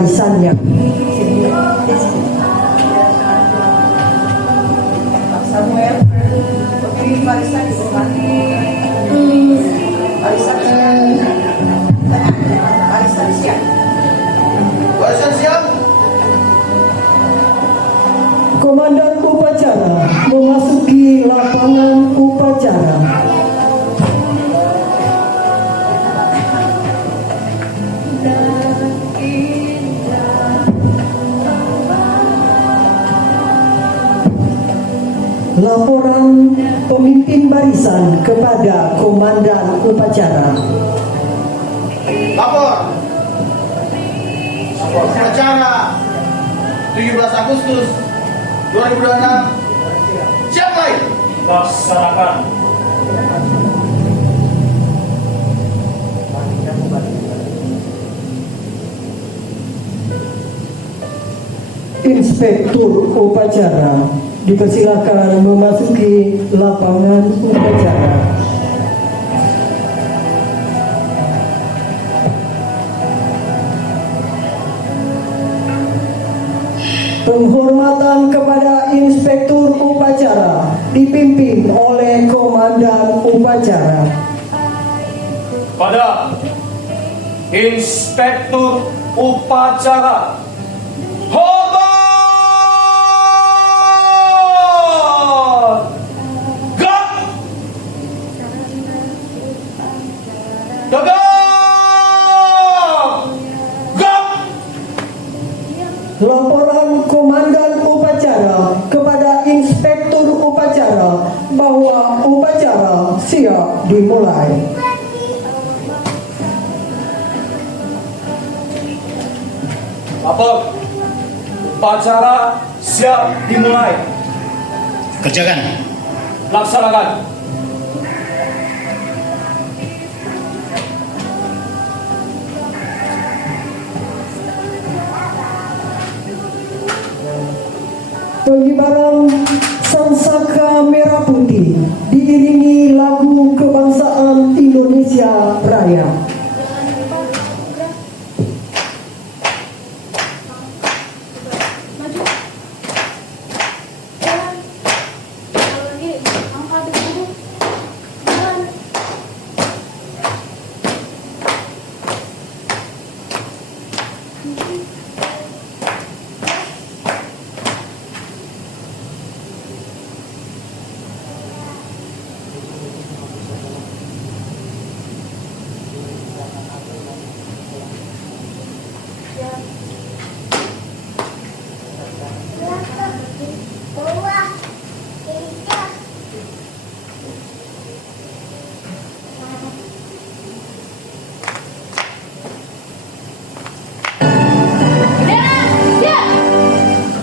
barisannya. Samuel, berdiri barisan di depan. Barisan siap. Barisan siap. Komandan upacara memasuki lapangan upacara. Laporan pemimpin barisan kepada komandan upacara. Lapor. Upacara 17 Agustus 2026. Siap baik. Laksanakan. Inspektur upacara dipersilakan memasuki lapangan upacara. Penghormatan kepada Inspektur upacara dipimpin oleh Komandan upacara. Pada Inspektur upacara. Hormat! Gak! Tegap! Gak! Laporan Komandan upacara kepada Inspektur upacara bahwa upacara siap dimulai. Lapor. Upacara siap dimulai. Kerjakan. Laksanakan. Pengibaran sangsaka merah putih diiringi lagu kebangsaan Indonesia Raya.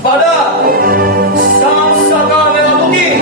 Pada sangsaka merah putih.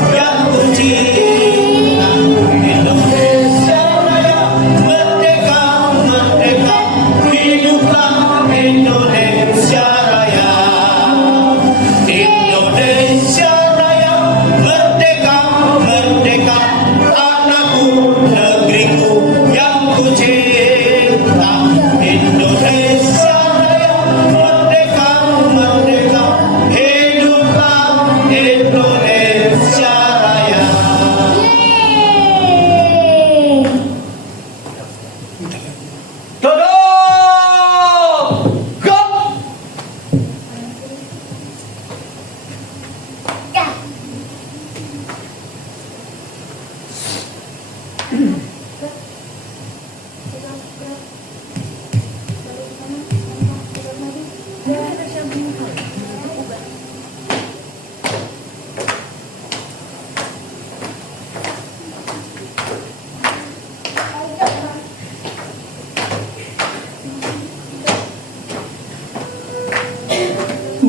Hormat! Gak!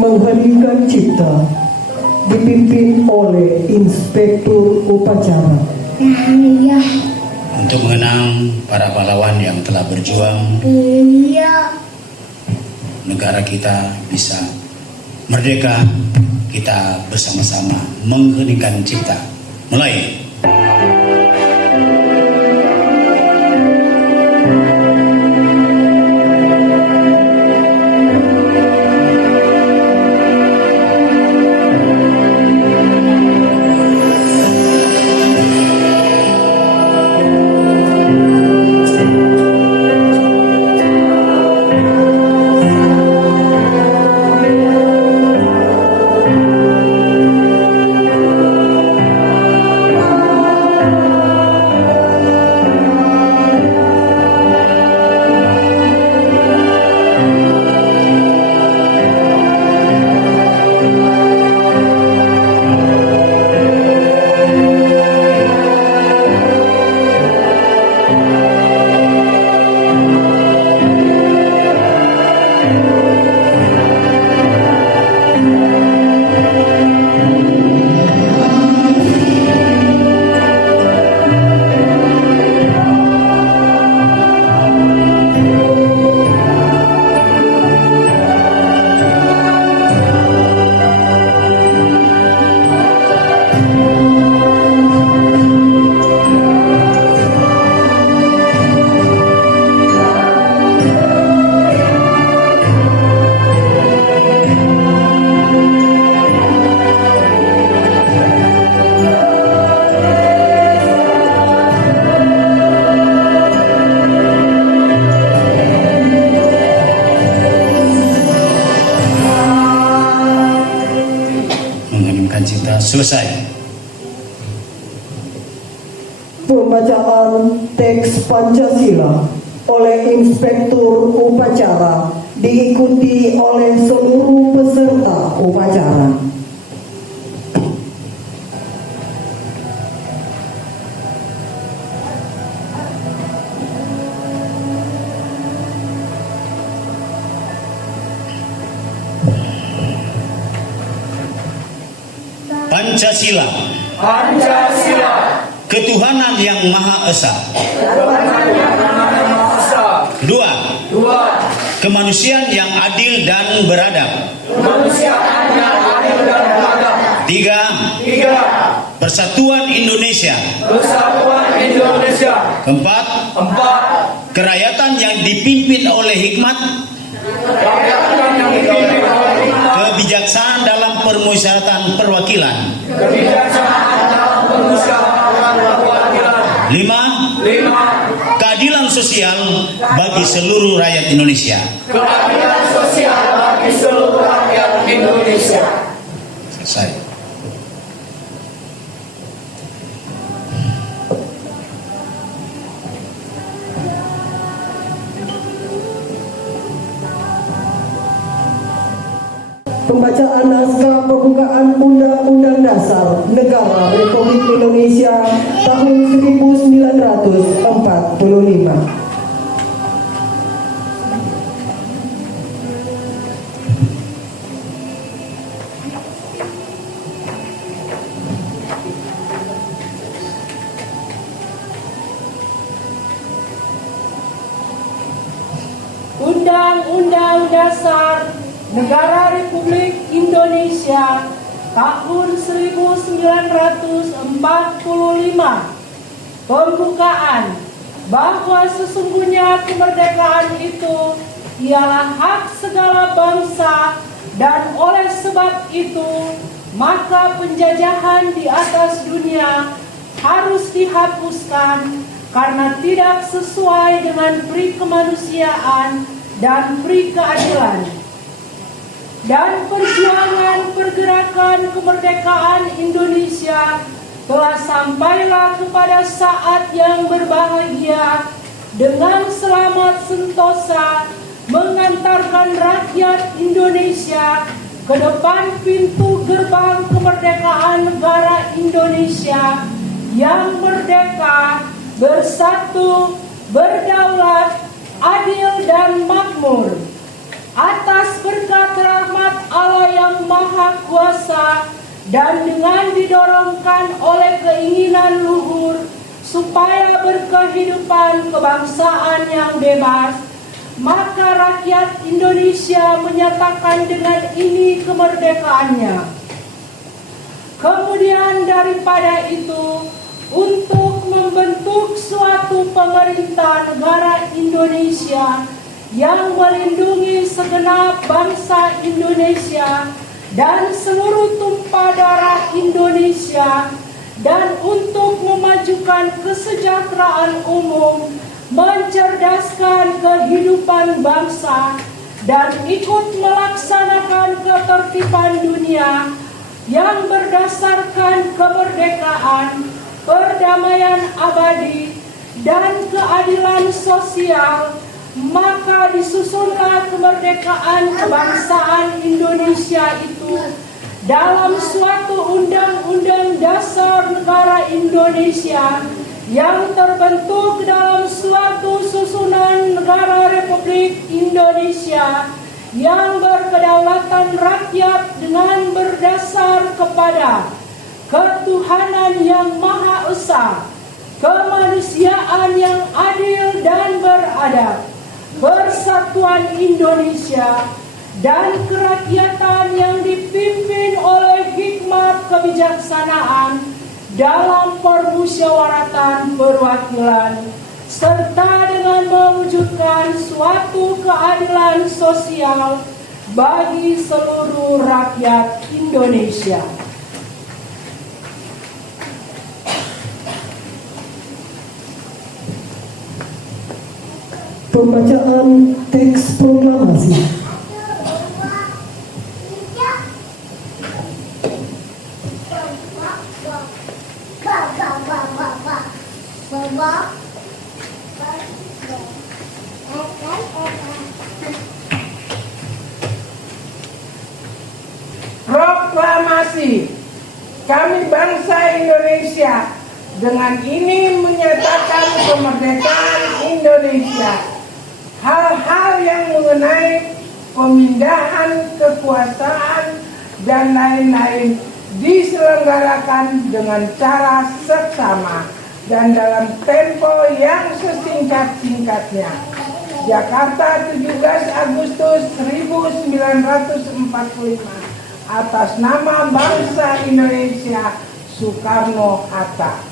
mengheningkan cipta dipimpin oleh Inspektur Upacara. Untuk mengenang para pahlawan yang telah berjuang negara kita bisa merdeka, kita bersama-sama mengheningkan cipta. Mulai. Mengheningkan cipta selesai. Pembacaan teks Pancasila oleh Inspektur Upacara diikuti oleh seluruh peserta upacara. Pancasila, Pancasila, ketuhanan yang Maha Esa. Tuhan yang Maha Esa. Dua, Dua, kemanusiaan yang adil dan beradab. kemanusiaan yang adil dan beradab. Tiga, Tiga, persatuan Indonesia. persatuan Indonesia. Keempat, Empat, kerakyatan yang dipimpin oleh hikmat, rakyat yang dipimpin oleh hikmat, kebijaksanaan dalam permusyawaratan perwakilan. kebijaksanaan dalam permusyawaratan perwakilan. Lima, Lima, keadilan sosial bagi seluruh rakyat Indonesia. keadilan sosial bagi seluruh rakyat Indonesia. Selesai. Pembacaan naskah pembukaan Undang-Undang Dasar Negara Republik Indonesia tahun 1945. Undang-Undang Dasar Negara Republik Indonesia tahun 1945. Pembukaan bahwa sesungguhnya kemerdekaan itu ialah hak segala bangsa dan oleh sebab itu maka penjajahan di atas dunia harus dihapuskan karena tidak sesuai dengan pri kemanusiaan dan pri keadilan. Dan perjuangan pergerakan kemerdekaan Indonesia telah sampailah kepada saat yang berbahagia dengan selamat sentosa mengantarkan rakyat Indonesia ke depan pintu gerbang kemerdekaan negara Indonesia yang merdeka, bersatu, berdaulat, adil dan makmur. Atas berkat rahmat Allah Indonesia dan dengan didorongkan oleh keinginan luhur supaya berkehidupan kebangsaan yang bebas, maka rakyat Indonesia menyatakan dengan ini kemerdekaannya. Kemudian daripada itu, untuk membentuk suatu pemerintah negara Indonesia yang melindungi segenap bangsa Indonesia dan seluruh tumpah darah Indonesia, dan untuk memajukan kesejahteraan umum, mencerdaskan kehidupan bangsa, dan ikut melaksanakan ketertiban dunia yang berdasarkan kemerdekaan, perdamaian abadi, dan keadilan sosial, maka disusunlah kemerdekaan kebangsaan Indonesia itu dalam suatu undang-undang dasar negara Indonesia yang terbentuk dalam suatu susunan negara Republik Indonesia yang berkedaulatan rakyat dengan berdasar kepada ketuhanan yang Maha Esa, kemanusiaan yang adil dan beradab, persatuan Indonesia, dan kerakyatan yang dipimpin oleh hikmat kebijaksanaan dalam permusyawaratan perwakilan, serta dengan mewujudkan suatu keadilan sosial bagi seluruh rakyat Indonesia. Pembacaan teks proklamasi. Proklamasi. Kami bangsa Indonesia dengan ini menyatakan kemerdekaan Indonesia. Hal-hal yang mengenai pemindahan kekuasaan dan lain-lain diselenggarakan dengan cara seksama dan dalam tempo yang sesingkat-singkatnya. Jakarta, 17 Agustus 1945. Atas nama bangsa Indonesia, Soekarno-Hatta.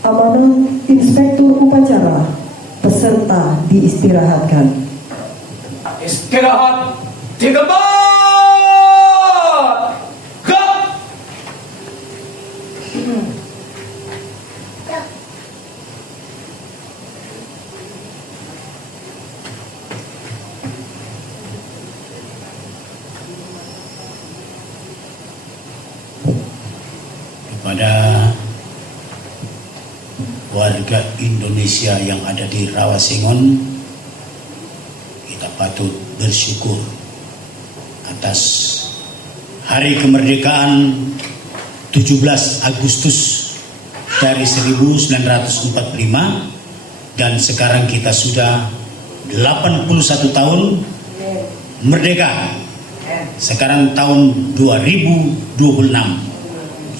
Amanah Inspektur Upacara. Peserta diistirahatkan. Istirahat di tempat. Gerak. Kepada warga Indonesia yang ada di Rawasengon, kita patut bersyukur atas hari kemerdekaan 17 Agustus dari 1945, dan sekarang kita sudah 81 tahun merdeka. Sekarang tahun 2026.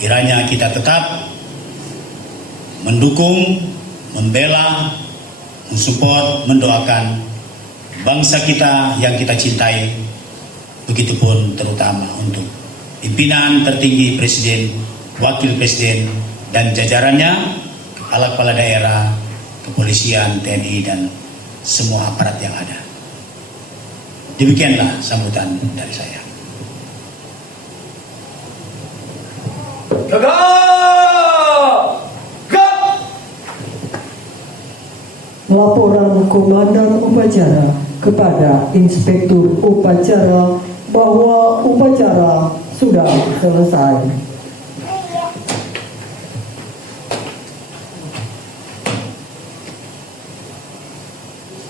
Kiranya kita tetap mendukung, membela, mensupport, mendoakan bangsa kita yang kita cintai. Begitupun terutama untuk pimpinan tertinggi Presiden, Wakil Presiden, dan jajarannya, kepala-kepala daerah, kepolisian, TNI, dan semua aparat yang ada. Demikianlah sambutan dari saya. Laporan Komandan Upacara kepada Inspektur Upacara bahwa upacara sudah selesai.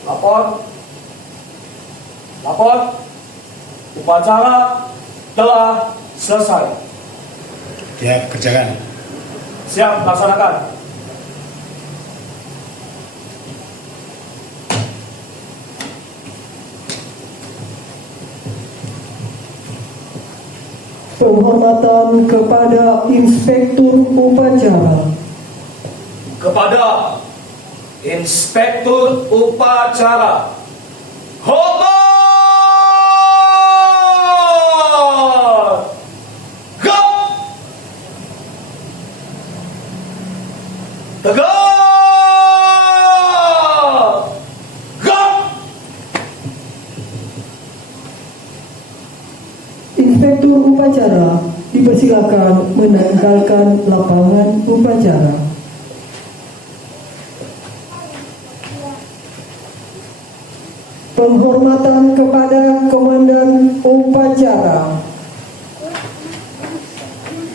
Lapor, upacara telah selesai. Siap, kerjakan. Siap, laksanakan. Penghormatan kepada Inspektur Upacara. Kepada Inspektur Upacara. Hormat! Gap! Tegak! Gap! Inspektur Upacara dipersilakan meninggalkan lapangan upacara. Penghormatan kepada Komandan Upacara.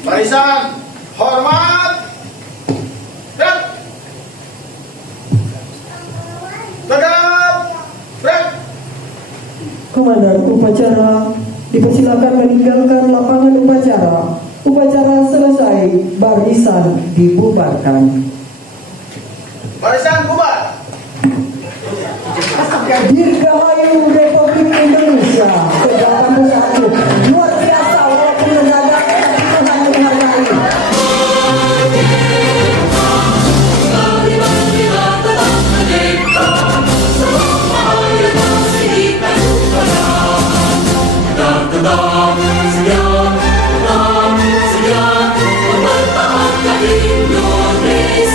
Barisan, hormat. Gerak. Tegap. Gerak. Komandan Upacara dipersilakan meninggalkan lapangan upacara. Upacara selesai, barisan dibubarkan. Barisan bubar. Dirgahayu Republik Indonesia ke-81. Luar biasa walaupun mendadak, kita sangat menghargai. Indonesia